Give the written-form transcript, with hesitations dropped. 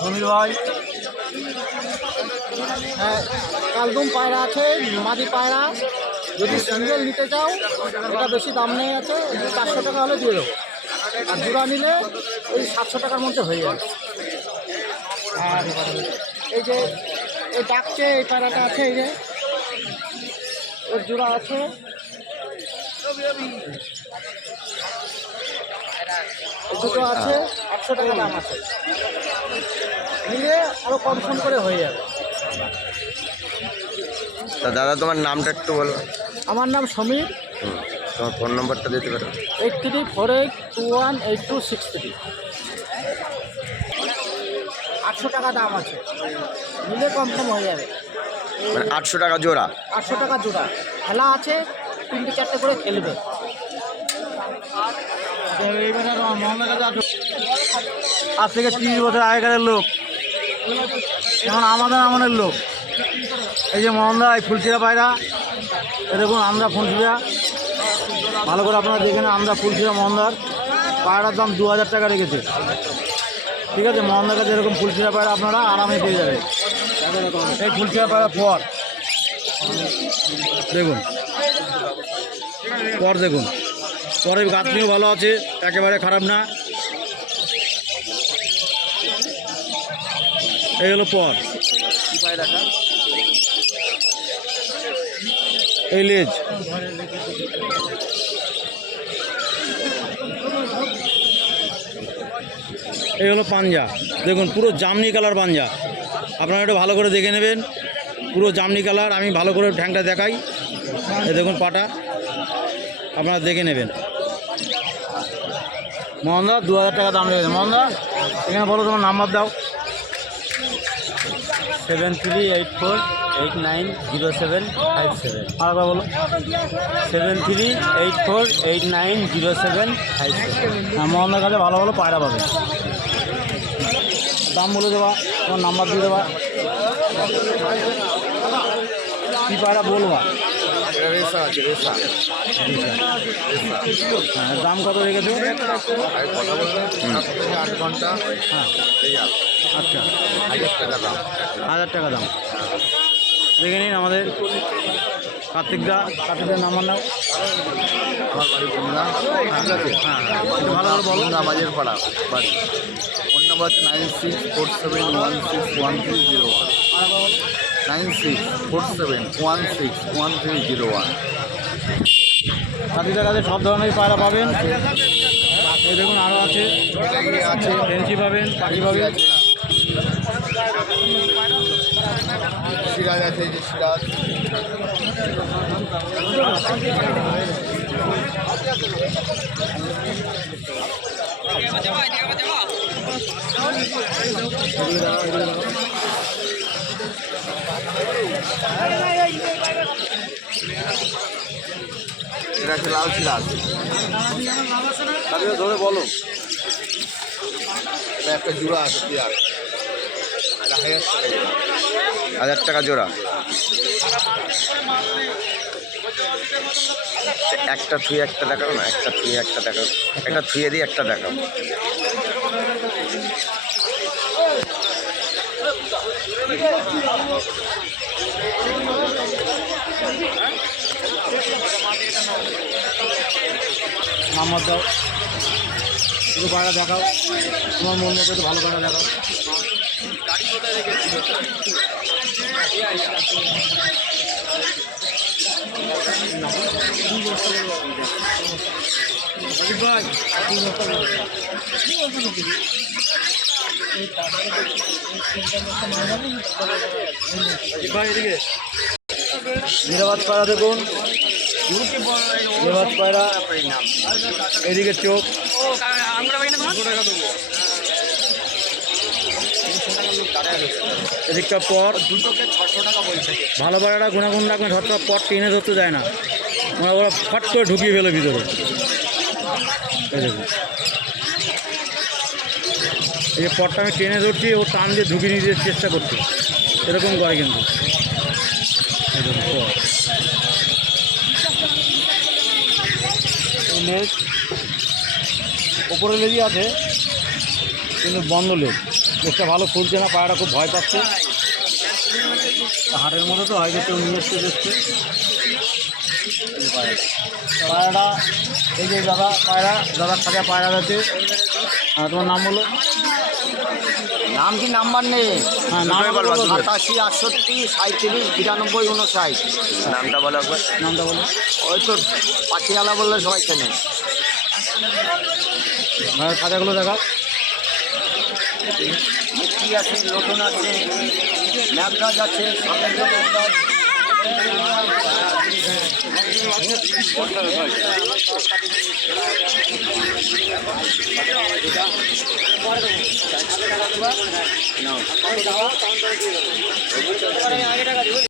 সমীর ভাই। হ্যাঁ, কালদম পায়রা আছে, মাদি পায়রা। যদি সিঙ্গেল নিতে চাও এটা বেশি দাম নেই, আছে 400 টাকা হলে দিয়ে দেবো। আর জোড়া নিলে ওই 700 টাকার মধ্যে হয়ে যাবে। আর এই যে এই ডাকছে এই পায়রাটা আছে, এই যে ওর জোড়া আছে, দুটো আছে, 800 টাকা দাম আছে। নিলে আরও কম সম করে হয়ে যাবে। তা দাদা তোমার নামটা একটু বলো। আমার নাম সমীর। তোমার ফোন নম্বরটা দিতে পারো? 8348218263। 800 টাকা দাম আছে, নিলে কম সম হয়ে যাবে। মানে 800 টাকা জোড়া? 800 টাকা জোড়া। খেলা আছে, 3-4টে করে খেলবে। আজ থেকে 30 বছর আগেকারের লোক, এখন আমাদের আমনের লোক। এই যে মোহনদা, এই ফুলচিরা পায়রা, এ দেখুন আমরা ফুলচিরা, ভালো করে আপনারা দেখে নেন। আমরা ফুলচিরা মোহনদার পায়রার দাম 2000 টাকা রেখেছে। ঠিক আছে, মোহনদার কাছে এরকম ফুলচিরা পায়রা আপনারা আরামে পেয়ে যাবেন। এই ফুলচিরা পায়রা পর দেখুন, পর দেখুন, পরের গাঁথনিও ভালো আছে, একেবারে খারাপ না। এই হলো পর, এই লেজ, এই হলো পাঞ্জা। দেখুন পুরো জামনি কালার পাঞ্জা, আপনারা একটু ভালো করে দেখে নেবেন। পুরো জামনি কালার, আমি ভালো করে ঠ্যাংটা দেখাই। এই দেখুন পাটা, আপনারা দেখে নেবেন। মোহনদা 2000 টাকা দাম লেগেছে। মোহনদা এখানে বলো তোমার নাম্বার দাও। 7384890757। আর একবার বলো। 7384890757। হ্যাঁ, মোহনদার কাছে ভালো ভালো পায়রা পাবে। দাম বলে দেওয়া, তোমার নাম্বার দিয়ে দেওয়া, কী পায়রা বলবা। হ্যাঁ, দাম কত রেখেছে? 8 ঘন্টা। হ্যাঁ, আচ্ছা, 1000 টাকা দাম। 1000 টাকা দাম। দেখে নিন আমাদের কার্তিকদা, কার্তিকদার নাম্বার নাও। আমার বাড়ি বন্ধুরা, ঠিক আছে? হ্যাঁ, একটু ভালো করে বলো। নামাজের পাড়া বাড়ি। ফোন নাম্বার হচ্ছে 9647161301। 9647161301। কার্তিকদার কাছে সব ধরনের পায়রা পাবেন। এই দেখুন আরও আছে, আছে ফেন্সি পাবেন, পাখি পাবেন। সিরাজ আছে, এই যে সিরাজ। এটা হচ্ছে লাল সিরাজ। ধরে বলো। এটা একটা জোড়া আছে, সিরাজ। 1000 টাকা জোড়া। একটা থুয়ে একটা দেখাও না, একটা থুয়ে একটা দেখাও, একটা থুয়ে দিয়ে একটা দেখাও। নাম্বার দাও, একটু পায়রা দেখাও, তোমার মন মতো একটু ভালো পায়রা দেখাও। নিরাবাদ পায়রা দেখুন, নিরাবাদ পায়রা। এদিকে চোখ, এদিকটা পর। দুটোকে 600 টাকা বলছে। ভালো পায়রাটা গুণাগুণ রাখবেন, ধরতে পট টেনে ধরতে যায় না, ওরা ফট করে ঢুকিয়ে ফেলে ভিতরে। এই দেখুন, এই যে পটটা আমি টেনে ধরছি, ও টান দিয়ে ঢুকিয়ে নিয়ে যেতে চেষ্টা করছে, এরকম করে কিন্তু। এই দেখুন পট, লেজ ওপরে লেজই আছে কিন্তু বন্ধ লেজ। বেশটা ভালো ফুলছে না, পায়রাটা খুব ভয় পাচ্ছে। হাটের মধ্যে তো হয়তো কেউ নিয়ে এসছে দেখতে। পায়রাটা এই যে দাদা পায়রা, দাদার সাথে পায়রা আছে। তোমার নাম বলো। নাম কি নাম্বার নেই? হ্যাঁ নাম দুটোই বলবা, দুটোই। 88 68 37 92 59। নামটা বলো একবার। নামটা বলো। ওই তো পাখিয়ালা বললে সবাই চেনে। খাঁচাগুলো দেখা। মিষ্টি আছে, লটন আছে, ম্যাগরাজ আছে, ম্যাগরাজ।